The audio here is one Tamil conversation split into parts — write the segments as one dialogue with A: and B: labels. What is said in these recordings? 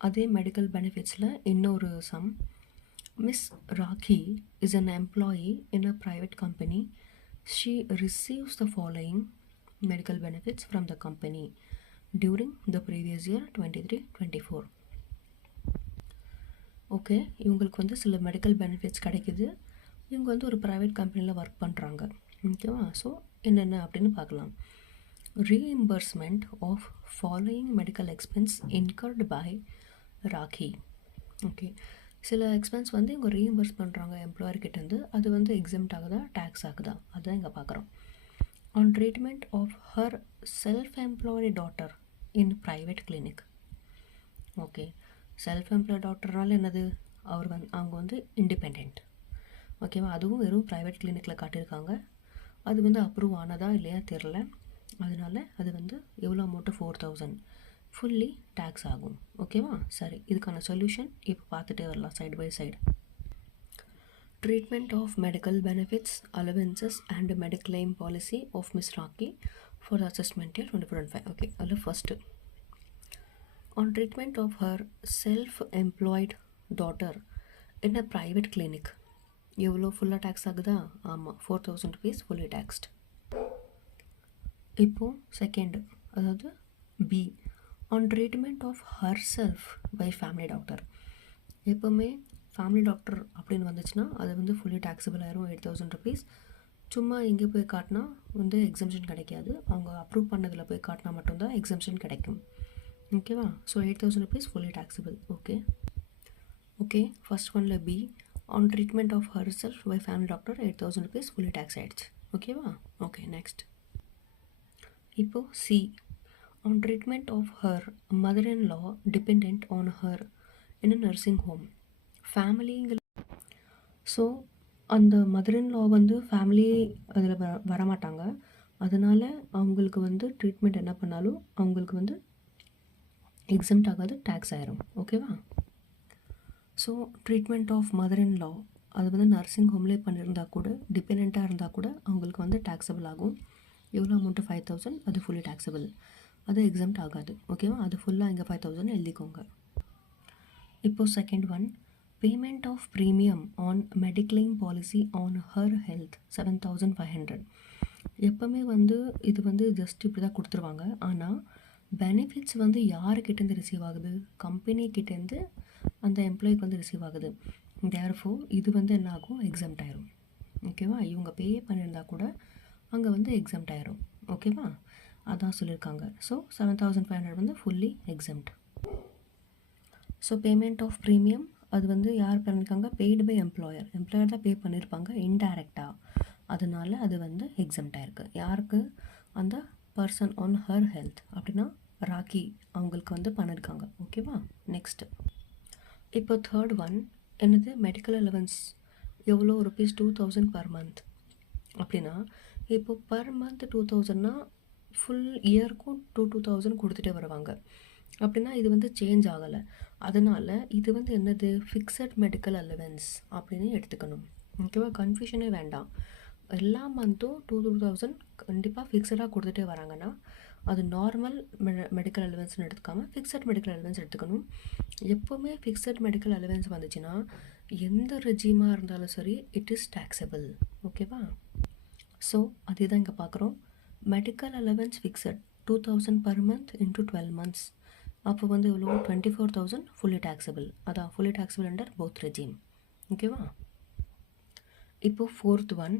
A: அதே மெடிக்கல் பெனிஃபிட்ஸில் இன்னொரு some Miss Rakhi is an employee in a private company she receives the following medical benefits from the company during the previous year twenty three twenty four okay இவங்களுக்கு வந்து சில மெடிக்கல் பெனிஃபிட்ஸ் கிடைக்கிது. இவங்க வந்து ஒரு ப்ரைவேட் கம்பெனியில் ஒர்க் பண்ணுறாங்க ஓகேவா ஸோ என்னென்ன அப்படின்னு பார்க்கலாம். Reimbursement of following medical expense incurred by Rakhi okay சில எக்ஸ்பென்ஸ் வந்து இவங்க ரீஇம்பர்ஸ் பண்ணுறாங்க எம்ப்ளாயர்கிட்டேருந்து அது வந்து எக்ஸாம்ட் ஆகுதா டேக்ஸ் ஆகுதா? அதுதான் இங்கே பார்க்குறோம் on treatment of her self employed daughter in private clinic okay self employed டாக்டர்னால என்னது? அவர் வந்து அவங்க வந்து இண்டிபெண்ட் ஓகேவா அதுவும் வெறும் ப்ரைவேட் கிளினிக்கில் காட்டியிருக்காங்க. அது வந்து அப்ரூவ் ஆனதா இல்லையா தெரில அதனால அது வந்து எவ்வளோ amount four thousand fully tax ஆகும். ஓகேவா சரி. இதுக்கான சொல்யூஷன் இப்போ பார்த்துட்டே வரலாம் side by side treatment of medical benefits allowances and mediclaim policy of Miss Rakhi for assessment year twenty four five okay அதில் first on treatment of her self employed daughter in a private clinic எவ்வளோ ஃபுல்லாக டேக்ஸ் ஆகுதா? ஆமாம் four thousand rupees fully taxed இப்போது செகண்ட் அதாவது B on treatment of her self by family doctor எப்போவுமே ஃபேமிலி டாக்டர் அப்படின்னு வந்துச்சுன்னா அது வந்து ஃபுல்லி டேக்ஸபிள் ஆயிரும் எயிட் தௌசண்ட் ருபீஸ் சும்மா இங்கே போய் காட்டினா வந்து எக்ஸம்ஷன் கிடைக்காது. அவங்க அப்ரூவ் பண்ணதில் போய் காட்டினா மட்டும்தான் எக்ஸம்ஷன் கிடைக்கும். ஓகேவா so eight thousand rupees fully taxable okay okay first ஒனில் B on treatment of her self by family doctor eight thousand rupees fully tax ஆகிடுச்சு ஓகேவா ஓகே நெக்ஸ்ட் இப்போ C. On treatment of her mother in law depend on her in nursing home ஃபேமிலிங்கிற so அந்த மதர் இன் லா வந்து ஃபேமிலி அதில் வர வரமாட்டாங்க. அதனால் அவங்களுக்கு வந்து ட்ரீட்மெண்ட் என்ன பண்ணாலும் அவங்களுக்கு வந்து எக்ஸம்ட் ஆகாது டேக்ஸ் ஆயிரும். ஓகேவா so treatment of mother in law அது வந்து நர்சிங் ஹோம்லேயே பண்ணியிருந்தால் கூட டிபெண்ட்டாக இருந்தால் கூட அவங்களுக்கு வந்து டேக்ஸபிள் ஆகும். எவ்வளோ அமௌண்ட்டு ஃபைவ் தௌசண்ட் அது ஃபுல்லி டேக்ஸபிள் அது எக்ஸாம்ட் ஆகாது. ஓகேவா அது ஃபுல்லாக இங்கே ஃபைவ் தௌசண்ட் எழுதிக்கோங்க. இப்போது second one payment of premium on mediclaim policy on her health seven thousand five hundred எப்போவுமே வந்து இது வந்து ஜஸ்ட் இப்படி தான் கொடுத்துருவாங்க. ஆனால் பெனிஃபிட்ஸ் வந்து யாருக்கிட்டேருந்து ரிசீவ் ஆகுது? கம்பெனிக்கிட்டேருந்து அந்த எம்ப்ளாய்க்கு வந்து ரிசீவ் ஆகுது. தேர்ஃபோ இது வந்து என்ன ஆகும் எக்ஸாம்ட் ஆயிரும் ஓகேவா இவங்க பே பண்ணியிருந்தா கூட அங்கே வந்து எக்ஸம்ட் ஆயிரும். ஓகேவா அதான் சொல்லியிருக்காங்க so seven thousand five hundred வந்து fully exempt so payment of premium அது வந்து யார் பண்ணியிருக்காங்க பெய்டு பை எம்ப்ளாயர் எம்ப்ளாயர் தான் பே பண்ணியிருப்பாங்க இன்டைரக்டாக அதனால அது வந்து எக்ஸம்ட் ஆயிருக்கு. யாருக்கு? அந்த பர்சன் ஆன் ஹர் ஹெல்த் அப்படின்னா ராக்கி அவங்களுக்கு வந்து பண்ணியிருக்காங்க ஓகேவா நெக்ஸ்ட்டு இப்போ தேர்ட் ஒன் என்னது? மெடிக்கல் அலவன்ஸ் எவ்வளோ rupees two thousand per month அப்படின்னா இப்போ பர் மந்த் டூ தௌசண்ட்னா ஃபுல் இயர்க்கும் டூ டூ தௌசண்ட் கொடுத்துட்டே வருவாங்க. அப்படின்னா இது வந்து சேஞ்ச் ஆகலை. அதனால் இது வந்து என்னது? ஃபிக்ஸட் மெடிக்கல் அலவன்ஸ் அப்படின்னு எடுத்துக்கணும். ஓகேவா கன்ஃபியூஷனே வேண்டாம். எல்லா மந்த்தும் டூ டூ தௌசண்ட் கண்டிப்பாக ஃபிக்ஸடாக கொடுத்துட்டே வராங்கன்னா அது நார்மல் மெ மெடிக்கல் அலவன்ஸ்னு எடுத்துக்காமல் ஃபிக்ஸட் மெடிக்கல் அலவன்ஸ் எடுத்துக்கணும். எப்போவுமே ஃபிக்ஸட் மெடிக்கல் அலவன்ஸ் வந்துச்சுன்னா எந்த ரெஜிமாக இருந்தாலும் சரி இட் இஸ் டேக்ஸபிள் ஓகேவா ஸோ அதே தான் இங்கே பார்க்குறோம் medical allowance fixed two thousand per month into twelve months அப்போ வந்து இவ்வளோ twenty four thousand fully taxable அதான் fully taxable under both regime ஓகேவா இப்போது fourth one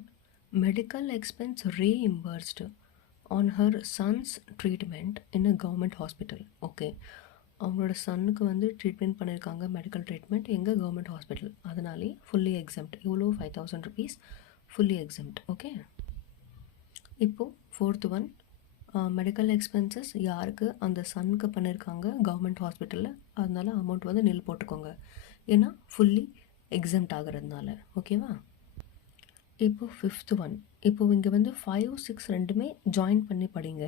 A: medical expense reimbursed on her sons treatment in a government hospital okay அவங்களோட சன்னுக்கு வந்து ட்ரீட்மெண்ட் பண்ணியிருக்காங்க மெடிக்கல் ட்ரீட்மெண்ட் எங்கள் கவர்மெண்ட் ஹாஸ்பிட்டல் அதனாலே ஃபுல்லி எக்ஸம்ட் இவ்வளோ five thousand rupees fully exempt okay இப்போது ஃபோர்த் ஒன் மெடிக்கல் எக்ஸ்பென்சஸ் யாருக்கு அந்த சன்க்கு பண்ணியிருக்காங்க கவர்மெண்ட் ஹாஸ்பிட்டலில் அதனால அமௌண்ட் வந்து நெல் போட்டுக்கோங்க. ஏன்னா ஃபுல்லி எக்ஸம்ட் ஆகிறதுனால. ஓகேவா இப்போது ஃபிஃப்த் ஒன் இப்போது இங்கே வந்து ஃபைவ் சிக்ஸ் ரெண்டுமே ஜாயின் பண்ணி படிங்க.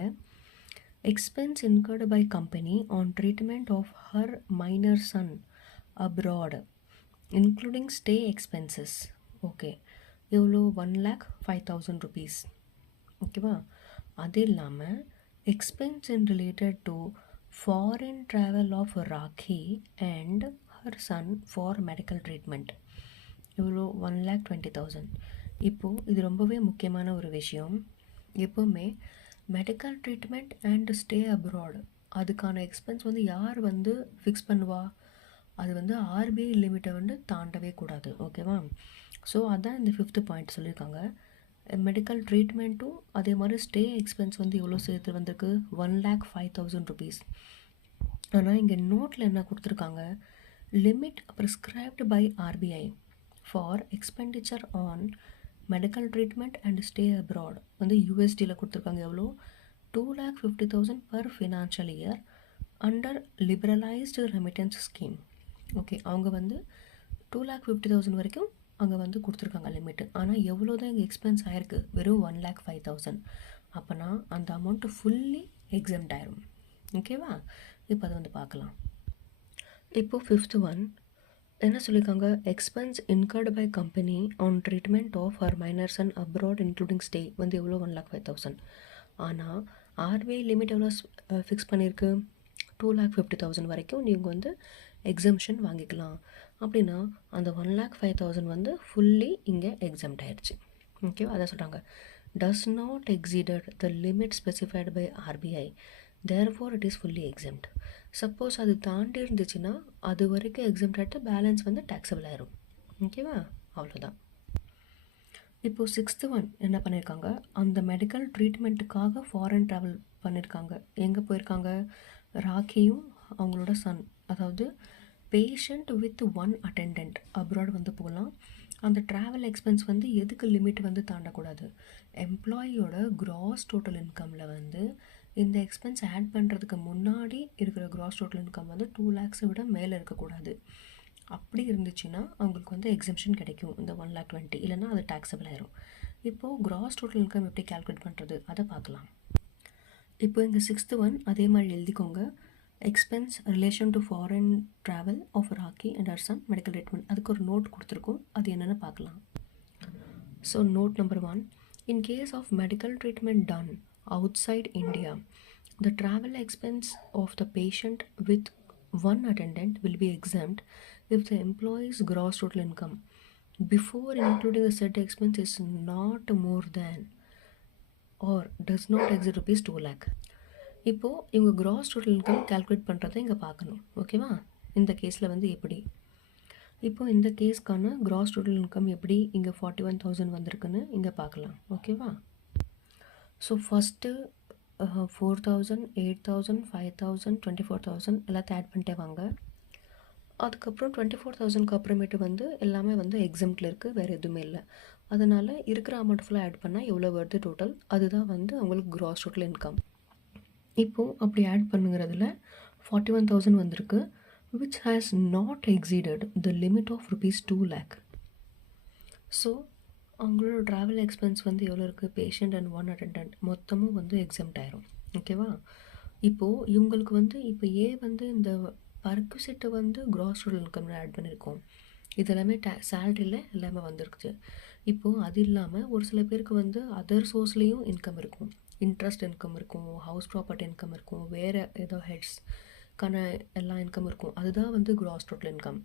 A: Expense incurred by company on treatment of her minor son abroad including stay expenses okay எவ்வளோ one lakh five thousand rupees ஓகேவா? அது இல்லாமல் expense in related to foreign travel of Rakhi and her son for medical treatment இவ்வளோ ஒன் லேக் டுவெண்ட்டி தௌசண்ட் இப்போது இது ரொம்பவே முக்கியமான ஒரு விஷயம். எப்போவுமே medical treatment and stay abroad அதுக்கான எக்ஸ்பென்ஸ் வந்து யார் வந்து ஃபிக்ஸ் பண்ணுவா? அது வந்து ஆர்பிஐ லிமிட்டை வந்து தாண்டவே கூடாது. ஓகேவா? ஸோ அதான் இந்த ஃபிஃப்த்து பாயிண்ட் சொல்லியிருக்காங்க. மெடிக்கல் ட்ரீட்மெண்ட்டும் அதே மாதிரி ஸ்டே எக்ஸ்பென்ஸ் வந்து எவ்வளோ சேர்த்து வந்திருக்கு? One lakh five thousand rupees ஆனால் இங்கே நோட்டில் என்ன கொடுத்துருக்காங்க? Limit prescribed by RBI for expenditure on medical treatment and stay abroad வந்து யூஎஸ்டியில் கொடுத்துருக்காங்க எவ்வளோ two lakh fifty thousand per financial year under liberalised remittance scheme okay அவங்க வந்து டூ லேக் ஃபிஃப்டி தௌசண்ட் வரைக்கும் அங்கே வந்து கொடுத்துருக்காங்க லிமிட்டு ஆனால் எவ்வளோ தான் இங்கே எக்ஸ்பென்ஸ் ஆயிருக்கு? வெறும் ஒன் லேக் ஃபைவ் தௌசண்ட் அப்போனா அந்த அமௌண்ட்டு ஃபுல்லி எக்ஸம்ட் ஆயிரும். ஓகேவா இப்போ அதை வந்து பார்க்கலாம் இப்போது ஃபிஃப்த் ஒன் என்ன சொல்லியிருக்காங்க expense incurred by company on treatment of or minors and abroad including stay வந்து எவ்வளோ ஒன் லேக் ஃபைவ் தௌசண்ட் ஆனால் ஆர்பிஐ லிமிட் எவ்வளோ ஃபிக்ஸ் பண்ணியிருக்கு டூ லேக் ஃபிஃப்டி தௌசண்ட் வரைக்கும் நீங்கள் வந்து எக்ஸம்ஷன் வாங்கிக்கலாம். அப்படின்னா அந்த ஒன் லேக் ஃபைவ் தௌசண்ட் வந்து ஃபுல்லி இங்கே எக்ஸம்ட் ஆயிடுச்சு. ஓகேவா அதை சொல்கிறாங்க does not exceeded the limit specified by RBI therefore it is fully exempt suppose அது தாண்டி இருந்துச்சுன்னா அது வரைக்கும் எக்ஸம்ட் ஆகிட்டு பேலன்ஸ் வந்து டேக்ஸபிள் ஆயிரும். ஓகேவா அவ்வளோதான் இப்போது சிக்ஸ்த்து ஒன் என்ன பண்ணியிருக்காங்க அந்த மெடிக்கல் ட்ரீட்மெண்ட்டுக்காக ஃபாரின் ட்ராவல் பண்ணியிருக்காங்க எங்கே போயிருக்காங்க? ராக்கியும் அவங்களோட சன் அதாவது patient with one attendant abroad வந்து போகலாம். அந்த ட்ராவல் எக்ஸ்பென்ஸ் வந்து எதுக்கு லிமிட் வந்து தாண்டக்கூடாது? எம்ப்ளாயியோட க்ராஸ் டோட்டல் இன்கமில் வந்து இந்த எக்ஸ்பென்ஸ் ஆட் பண்ணுறதுக்கு முன்னாடி இருக்கிற க்ராஸ் டோட்டல் இன்கம் வந்து டூ லேக்ஸை விட மேலே இருக்கக்கூடாது. அப்படி இருந்துச்சுன்னா அவங்களுக்கு வந்து எக்ஸம்ஷன் கிடைக்கும். இந்த ஒன் லேக் டுவெண்ட்டி இல்லைன்னா அது டேக்ஸபிள் ஆயிரும். இப்போது க்ராஸ் டோட்டல் இன்கம் எப்படி கால்குலேட் பண்ணுறது அதை பார்க்கலாம். இப்போ இந்த சிக்ஸ்த்து ஒன் அதே மாதிரி எழுதிக்கோங்க. Expense relation to foreign travel of Rocky and Arsan medical treatment அதுக்கு ஒரு நோட் கொடுத்துருக்கோம் அது என்னென்னு பார்க்கலாம் so note number one in case of medical treatment done outside India, the travel expense of the patient with one attendant will be exempt if the employee's gross total income before including the said expense is not more than or does not exceed rupees 2 lakh. இப்போது இவங்க கிராஸ் டோட்டல் இன்கம் கால்குலேட் பண்ணுறதை இங்கே பார்க்கணும். ஓகேவா இந்த கேஸில் வந்து எப்படி? இப்போ இந்த கேஸ்க்கான கிராஸ் டோட்டல் இன்கம் எப்படி இங்கே ஃபார்ட்டி ஒன் தௌசண்ட் வந்திருக்குன்னு இங்கே பார்க்கலாம். ஓகேவா so first four thousand eight thousand five thousand twenty four thousand எல்லாத்தையும் ஆட் பண்ணிட்டே வாங்க. அதுக்கப்புறம் டுவெண்ட்டி ஃபோர் தௌசண்ட்க்கு அப்புறமேட்டு வந்து எல்லாமே வந்து எக்ஸாம்ட்டில் இருக்குது வேறு எதுவுமே இல்லை. அதனால் இருக்கிற அமௌண்ட் ஃபுல்லாக ஆட் பண்ணால் எவ்வளோ வருது டோட்டல் அதுதான் வந்து அவங்களுக்கு க்ராஸ் டோட்டல் இன்கம் இப்போது அப்படி ஆட் பண்ணுங்கிறதுல ஃபார்ட்டி ஒன் தௌசண்ட் வந்திருக்கு which has not exceeded the limit of rupees two lakh so அவங்களோட ட்ராவல் எக்ஸ்பென்ஸ் வந்து எவ்வளோ இருக்குது பேஷண்ட் அண்ட் ஒன் அட்டண்டன்ட் மொத்தமும் வந்து எக்ஸம்ட் ஆயிரும். ஓகேவா இப்போது இவங்களுக்கு வந்து இப்போ ஏன் வந்து இந்த பர்க்குசிட்டை வந்து க்ராஸ் டோட்டல் இன்கம்ல ஆட் பண்ணியிருக்கோம் இது எல்லாமே டே சேல்ரியில் எல்லாமே வந்துருக்குச்சு இப்போது அது இல்லாமல் ஒரு சில பேருக்கு வந்து அதர் சோர்ஸ்லேயும் இன்கம் இருக்கும். இன்ட்ரெஸ்ட் இன்கம் இருக்கும் ஹவுஸ் ப்ராப்பர்ட்டி இன்கம் இருக்கும் வேறு ஏதோ ஹெட்ஸ்க்கான எல்லா இன்கம் இருக்கும். அதுதான் வந்து க்ராஸ் டோட்டல் இன்கம்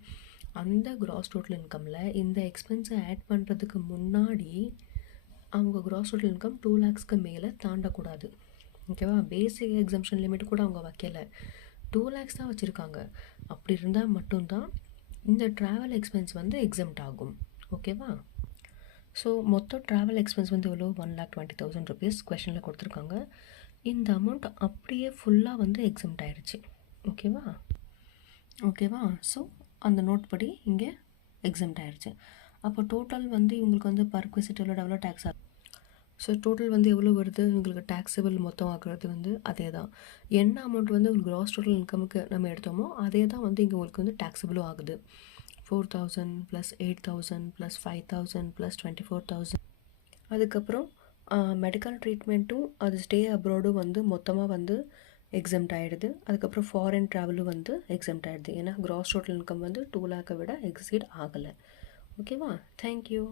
A: அந்த க்ராஸ் டோட்டல் இன்கமில் இந்த எக்ஸ்பென்ஸை ஆட் பண்ணுறதுக்கு முன்னாடி அவங்க க்ராஸ் டோட்டல் இன்கம் டூ லேக்ஸ்க்கு மேலே தாண்டக்கூடாது. ஓகேவா பேசிக் எக்ஸம்ஷன் லிமிட் கூட அவங்க வைக்கல. டூ லேக்ஸ் தான் வச்சுருக்காங்க. அப்படி இருந்தால் மட்டும்தான் இந்த ட்ராவல் எக்ஸ்பென்ஸ் வந்து எக்ஸம்ட் ஆகும். ஓகேவா ஸோ மொத்த ட்ராவல் எக்ஸ்பென்ஸ் வந்து எவ்வளோ one lakh twenty thousand rupees கொஷனில் கொடுத்துருக்காங்க. இந்த அமௌண்ட் அப்படியே ஃபுல்லாக வந்து எக்ஸம்ட் ஆயிடுச்சு ஓகேவா ஓகேவா ஸோ அந்த நோட் படி இங்கே எக்ஸம்ட் ஆயிடுச்சு அப்போ டோட்டல் வந்து இவங்களுக்கு வந்து பர் பர்க்விசிட்டில் எவ்வளோ டேக்ஸ் ஆகும் ஸோ டோட்டல் வந்து எவ்வளோ வருது? உங்களுக்கு டேக்ஸபிள் மொத்தம் ஆகுறது வந்து அதே தான் என்ன அமௌண்ட் வந்து உங்களுக்கு க்ராஸ் டோட்டல் இன்கமுக்கு நம்ம எடுத்தோமோ அதே தான் வந்து இங்கே உங்களுக்கு வந்து டேக்ஸபிளும் ஆகுது. Four thousand plus eight thousand plus five thousand plus twenty four thousand அதுக்கப்புறம் மெடிக்கல் ட்ரீட்மெண்ட்டும் அது ஸ்டே அப்ராடும் வந்து மொத்தமாக வந்து எக்ஸம்ட் ஆகிடுது அதுக்கப்புறம் ஃபாரின் ட்ராவலும் வந்து எக்ஸம்ட் ஆகிடுது ஏன்னா க்ராஸ் டோட்டல் இன்கம் வந்து டூ லேக்கை விட எக்ஸீட் ஆகலை. ஓகேவா தேங்க்யூ